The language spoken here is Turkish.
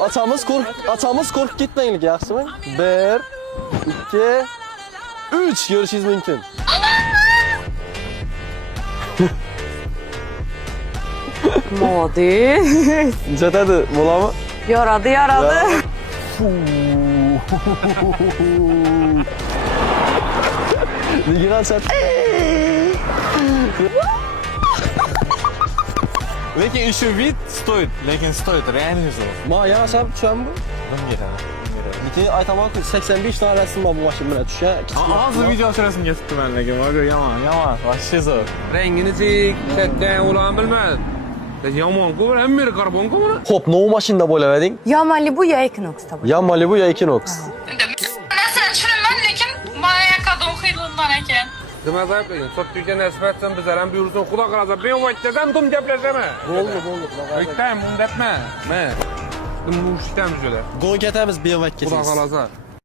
Açamız korkup gitmeyinlik yaxşımı? 1, 2, 3 görüşürüz mümkün. Modis. Cetedi, bola mı? Yaradı. Ligin açat. Lekin еще вид стоит, lekin стоит, реально зor. Ma yanaşam düşen bu. Dım getadi. Biti aytamak 85 tane resim var bu başım bile düşen. Ağzı video açarasım getibdi ben lekin, yaman, вообще zor. Rengini çek, çekten ulan bilmez. Yaman ku, hem bir karbon ku bunu. Hop, no maşında bola verdin. Ya Malibu ya Equinox'ta bu. Ya Malibu ya Equinox. Mesela düşünmem lekin bayağı kadın xıylığından eken. Demek ayıp lekin, çok tüyken esmetsen bizlerden bir yursun kulak arasa. Ben vakteden dum depleşeme. Boldu. Öktayım bunu depme. Me. Dum bu işten şöyle. Gon ketemiz bir vakit. Kulak arasa.